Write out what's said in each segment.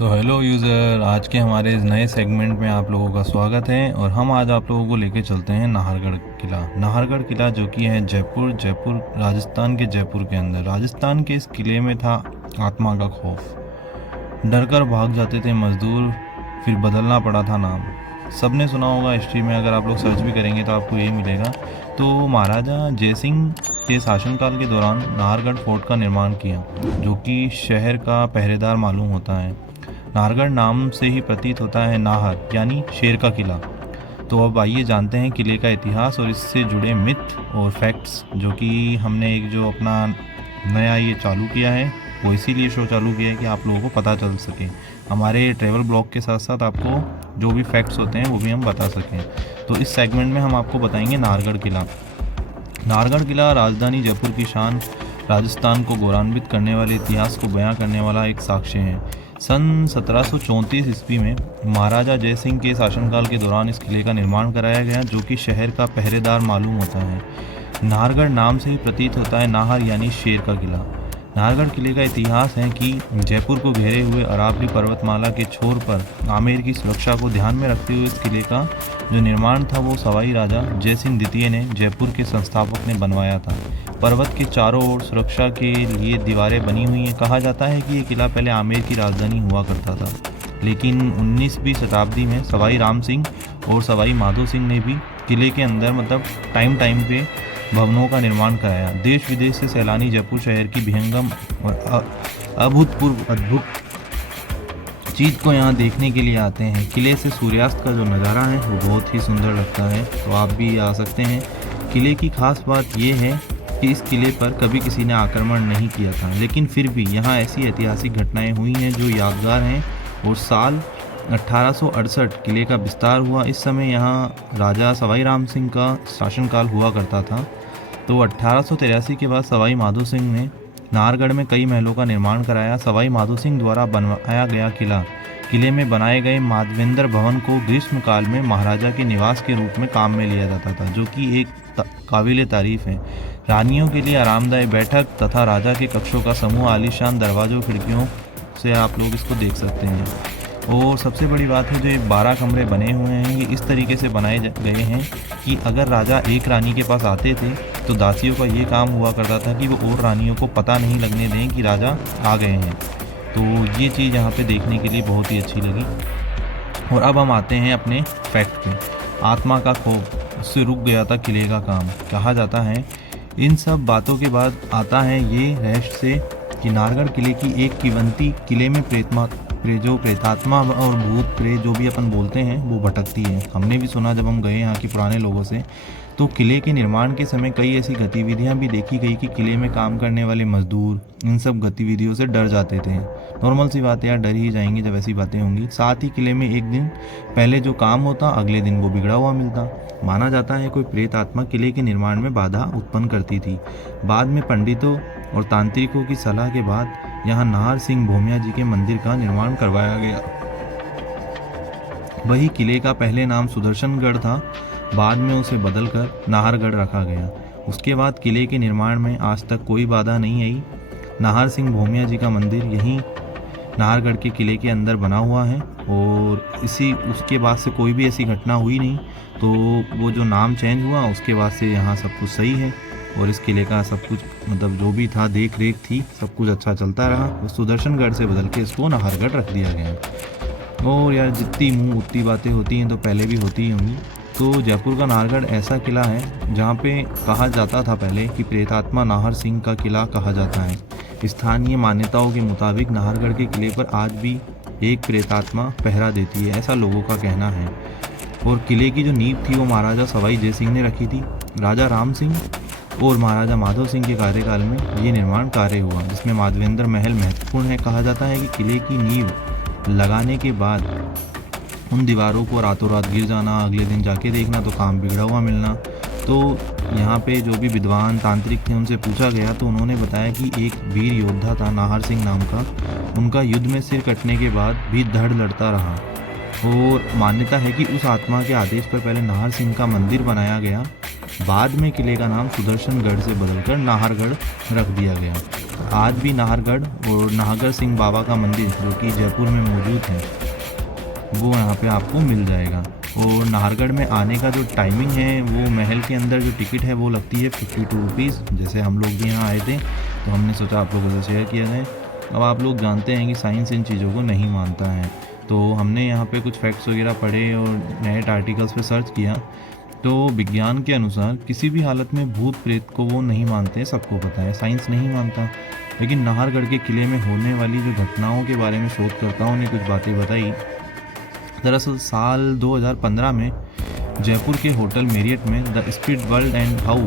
Hello user, आज के हमारे इस नए सेगमेंट में आप लोगों का स्वागत है। और हम आज आप लोगों को लेके चलते हैं नाहरगढ़ किला। नाहरगढ़ किला जो कि है जयपुर राजस्थान के जयपुर के अंदर। राजस्थान के इस किले में था आत्मा का खौफ। डर कर भाग जाते थे मजदूर, फिर बदलना पड़ा था नाम। सबने सुना होगा हिस्ट्री में, अगर आप लोग सर्च भी करेंगे तो आपको ये मिलेगा। तो महाराजा जयसिंह के शासनकाल के दौरान नाहरगढ़ फोर्ट का निर्माण किया, जो कि शहर का पहरेदार मालूम होता है। नाहरगढ़ नाम से ही प्रतीत होता है नाहर यानी शेर का किला। तो अब आइए जानते हैं किले का इतिहास और इससे जुड़े मिथ और फैक्ट्स, जो कि हमने एक जो अपना नया ये चालू किया है, वो इसीलिए शो चालू किया है कि आप लोगों को पता चल सके। हमारे ट्रैवल ब्लॉग के साथ साथ आपको जो भी फैक्ट्स होते हैं वो भी हम बता सकें। तो इस सेगमेंट में हम आपको बताएंगे नाहरगढ़ किला। नाहरगढ़ किला राजधानी जयपुर की शान, राजस्थान को गौरवान्वित करने वाले इतिहास को बयां करने वाला एक साक्ष्य है। सन 1734 ईस्वी में महाराजा जयसिंह के शासनकाल के दौरान इस किले का निर्माण कराया गया, जो कि शहर का पहरेदार मालूम होता है। नाहरगढ़ नाम से ही प्रतीत होता है नाहर यानी शेर का किला। नाहरगढ़ किले का इतिहास है कि जयपुर को घेरे हुए अरावली पर्वतमाला के छोर पर आमेर की सुरक्षा को ध्यान में रखते हुए इस किले का जो निर्माण था वो सवाई राजा जयसिंह द्वितीय ने, जयपुर के संस्थापक ने बनवाया था। पर्वत के चारों ओर सुरक्षा के लिए दीवारें बनी हुई हैं। कहा जाता है कि ये किला पहले आमेर की राजधानी हुआ करता था, लेकिन 19वीं शताब्दी में सवाई राम सिंह और सवाई माधो सिंह ने भी किले के अंदर टाइम पे भवनों का निर्माण कराया। देश विदेश से सैलानी जयपुर शहर की विहंगम और अद्भुत चीज़ को यहाँ देखने के लिए आते हैं। किले से सूर्यास्त का जो नज़ारा है वो बहुत ही सुंदर लगता है, तो आप भी आ सकते हैं। किले की खास बात ये है कि इस किले पर कभी किसी ने आक्रमण नहीं किया था, लेकिन फिर भी यहाँ ऐसी ऐतिहासिक घटनाएं हुई हैं जो यादगार हैं। और साल 1868 किले का विस्तार हुआ। इस समय यहाँ राजा सवाई राम सिंह का शासनकाल हुआ करता था। तो 1883 के बाद सवाई माधो सिंह ने नाहरगढ़ में कई महलों का निर्माण कराया। सवाई माधो सिंह द्वारा बनवाया गया किले में बनाए गए माधवेंद्र भवन को ग्रीष्म काल में महाराजा के निवास के रूप में काम में लिया जाता था, जो कि एक काबिल तारीफ है। रानियों के लिए आरामदायी बैठक तथा राजा के कक्षों का समूह आलीशान दरवाजों खिड़कियों से आप लोग इसको देख सकते हैं। और सबसे बड़ी बात है, जो एक 12 कमरे बने हुए हैं, ये इस तरीके से बनाए गए हैं कि अगर राजा एक रानी के पास आते थे तो दासियों का ये काम हुआ करता था कि वो और रानियों को पता नहीं लगने दें कि राजा आ गए हैं। तो ये चीज़ यहाँ पे देखने के लिए बहुत ही अच्छी लगी। और अब हम आते हैं अपने फैक्ट पे। आत्मा का खौफ, उससे रुक गया था किले का काम। कहा जाता है इन सब बातों के बाद आता है ये रहस्य से कि नाहरगढ़ किले की एक किवंती किले में प्रेतात्मा और भूत प्रेत जो भी अपन बोलते हैं वो भटकती है। हमने भी सुना जब हम गए यहाँ के पुराने लोगों से। तो किले के निर्माण के समय कई ऐसी गतिविधियाँ भी देखी गई कि किले में काम करने वाले मजदूर इन सब गतिविधियों से डर जाते थे। नॉर्मल सी बात है यार, डर ही जाएंगे जब ऐसी बातें होंगी। साथ ही किले में एक दिन पहले जो काम होता अगले दिन वो बिगड़ा हुआ मिलता। माना जाता है कोई प्रेत आत्मा किले के निर्माण में बाधा उत्पन्न करती थी। बाद में पंडितों और तांत्रिकों की सलाह के बाद यहाँ नाहर सिंह भोमिया जी के मंदिर का निर्माण करवाया गया। वही किले का पहले नाम सुदर्शनगढ़ था, बाद में उसे बदलकर नाहरगढ़ रखा गया। उसके बाद किले के निर्माण में आज तक कोई बाधा नहीं आई। नाहर सिंह भोमिया जी का मंदिर यहीं नाहरगढ़ के किले के अंदर बना हुआ है, और उसके बाद से कोई भी ऐसी घटना हुई नहीं। तो वो जो नाम चेंज हुआ उसके बाद से यहाँ सब कुछ सही है, और इस किले का सब कुछ जो भी था, देख रेख थी, सब कुछ अच्छा चलता रहा। तो सुदर्शनगढ़ से बदल के इसको नाहरगढ़ रख दिया गया। और यार जितनी मुँह उतनी बातें होती हैं, तो पहले भी होती ही होंगी। तो जयपुर का नाहरगढ़ ऐसा किला है जहाँ पे कहा जाता था पहले कि प्रेतात्मा नाहर सिंह का किला कहा जाता है। स्थानीय मान्यताओं के मुताबिक नाहरगढ़ के किले पर आज भी एक प्रेतात्मा पहरा देती है, ऐसा लोगों का कहना है। और किले की जो नींव थी वो महाराजा सवाई जयसिंह ने रखी थी। राजा राम सिंह और महाराजा माधो सिंह के कार्यकाल में ये निर्माण कार्य हुआ, जिसमें माधवेंद्र महल महत्वपूर्ण है। कहा जाता है कि किले की नींव लगाने के बाद उन दीवारों को रातों रात गिर जाना, अगले दिन जाके देखना तो काम बिगड़ा हुआ मिलना। तो यहाँ पे जो भी विद्वान तांत्रिक थे उनसे पूछा गया तो उन्होंने बताया कि एक वीर योद्धा था नाहर सिंह नाम का, उनका युद्ध में सिर कटने के बाद भी धड़ लड़ता रहा। और मान्यता है कि उस आत्मा के आदेश पर पहले नाहर सिंह का मंदिर बनाया गया, बाद में किले का नाम सुदर्शनगढ़ से बदलकर नाहरगढ़ रख दिया गया। आज भी नाहरगढ़ और नाहरगढ़ सिंह बाबा का मंदिर जो कि जयपुर में मौजूद है वो यहाँ पे आपको मिल जाएगा। और नाहरगढ़ में आने का जो टाइमिंग है वो महल के अंदर जो टिकट है वो लगती है 52 रुपीज़। जैसे हम लोग भी यहाँ आए थे तो हमने सोचा आप लोगों से शेयर किया जाए। अब आप लोग जानते हैं कि साइंस इन चीज़ों को नहीं मानता है, तो हमने यहाँ पे कुछ फैक्ट्स वगैरह पढ़े और नेट आर्टिकल्स पे सर्च किया। तो विज्ञान के अनुसार किसी भी हालत में भूत प्रेत को वो नहीं मानते, सबको पता है, साइंस नहीं मानता। लेकिन नाहरगढ़ के किले में होने वाली जो घटनाओं के बारे में शोधकर्ताओं ने कुछ बातें बताई। दरअसल साल 2015 में जयपुर के होटल मेरियट में the spirit world and how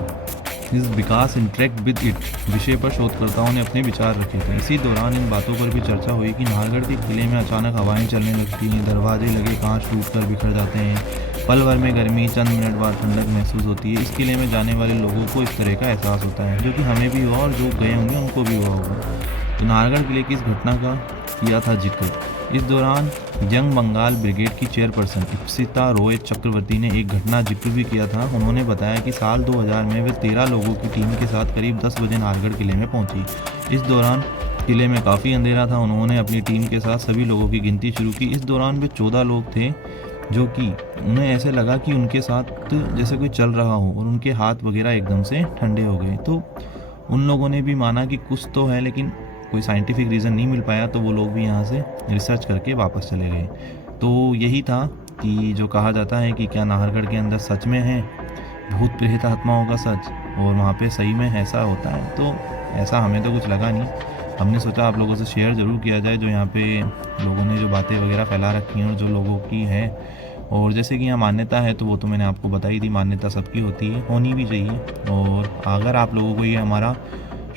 इस विकास इंटरेक्ट विद इट विषय पर शोधकर्ताओं ने अपने विचार रखे थे। इसी दौरान इन बातों पर भी चर्चा हुई कि नाहरगढ़ के किले में अचानक हवाएं चलने लगती हैं, दरवाजे लगे कांच टूटकर बिखर जाते हैं, पल भर में गर्मी, चंद मिनट बाद ठंडक महसूस होती है। इस किले में जाने वाले लोगों को इस तरह का एहसास होता है, जो कि हमें भी हुआ और जो गए होंगे उनको भी हुआ होगा। तो नाहरगढ़ किले की इस घटना का किया था जिक्र। इस दौरान यंग बंगाल ब्रिगेड की चेयरपर्सन इप्सिता रॉय चक्रवर्ती ने एक घटना जिक्र भी किया था। उन्होंने बताया कि साल 2000 में वे 13 लोगों की टीम के साथ करीब 10 बजे नाहरगढ़ किले में पहुंची। इस दौरान किले में काफ़ी अंधेरा था। उन्होंने अपनी टीम के साथ सभी लोगों की गिनती शुरू की। इस दौरान वे 14 लोग थे जो कि उन्हें ऐसे लगा कि उनके साथ जैसे कोई चल रहा हो और उनके हाथ वगैरह एकदम से ठंडे हो गए। तो उन लोगों ने भी माना कि कुछ तो है, लेकिन कोई साइंटिफिक रीज़न नहीं मिल पाया, तो वो लोग भी यहाँ से रिसर्च करके वापस चले गए। तो यही था कि जो कहा जाता है कि क्या नाहरगढ़ के अंदर सच में है भूत प्रेत आत्माओं का सच, और वहाँ पे सही में ऐसा होता है। तो ऐसा हमें तो कुछ लगा नहीं, हमने सोचा आप लोगों से शेयर ज़रूर किया जाए जो यहाँ पे लोगों ने जो बातें वगैरह फैला रखी हैं और जो लोगों की है। और जैसे कि यहाँ मान्यता है तो वो तो मैंने आपको बताई थी, मान्यता सबकी होती है, होनी भी चाहिए। और अगर आप लोगों को ये हमारा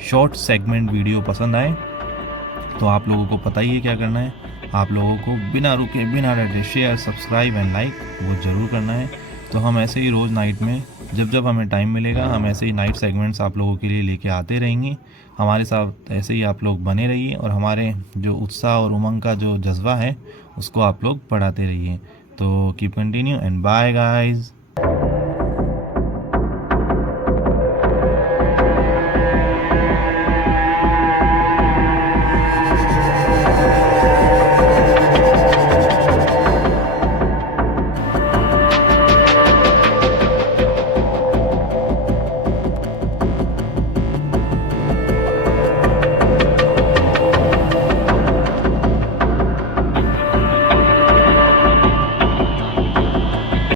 शॉर्ट सेगमेंट वीडियो पसंद आए तो आप लोगों को पता ही है क्या करना है। आप लोगों को बिना रुके बिना डरे शेयर, सब्सक्राइब एंड लाइक वो ज़रूर करना है। तो हम ऐसे ही रोज़ नाइट में जब हमें टाइम मिलेगा हम ऐसे ही नाइट सेगमेंट्स आप लोगों के लिए लेके आते रहेंगे। हमारे साथ ऐसे ही आप लोग बने रहिए और हमारे जो उत्साह और उमंग का जो जज्बा है उसको आप लोग बढ़ाते रहिए। तो keep continue and bye guys.